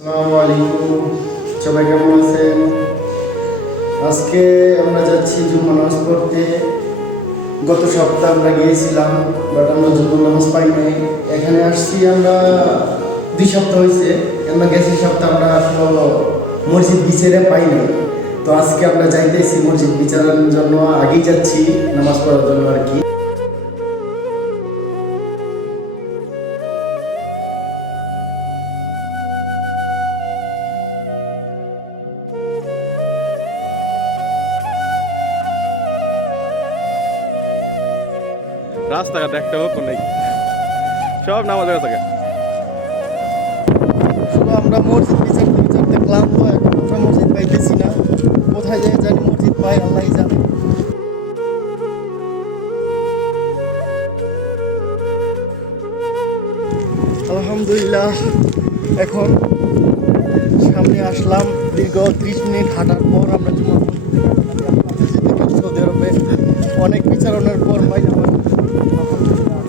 আসসালামু আলাইকুম, সবাই কেমন আছেন? আজকে আমরা যাচ্ছি জুম্মা নামাজ পড়তে। গত সপ্তাহ আমরা গিয়েছিলাম, বাট আমরা জুম্মা নামাজ পাই নাই। এখানে আসছি আমরা 2 সপ্তাহ হয়েছে। আমরা গেছি সপ্তাহ আমরা আসলে মসজিদ বিচারে পাই নাই। তো আজকে আমরা যাইতেছি মসজিদ বিচারের জন্য, আগেই যাচ্ছি নামাজ পড়ার জন্য আর কি। রাস্তাঘাট একটা লোক নেই, সব নামাজের থাকে। শুধু আমরা মসজিদ বিচারতে বিচারতে ক্লান্ত, এখন আমরা মসজিদ পাইতেছি না। কোথায় যাই জানি মসজিদ পাই, আল্লাহই জানে। আলহামদুলিল্লাহ, এখন সামনে আসলাম। দীর্ঘ 30 মিনিট হাঁটার পর আমরা জুম্মা মসজিদে যেতে পারছি। সৌদি আরবে অনেক বিচারণের পর ভাই আমার আলহামদুলিল্লাহ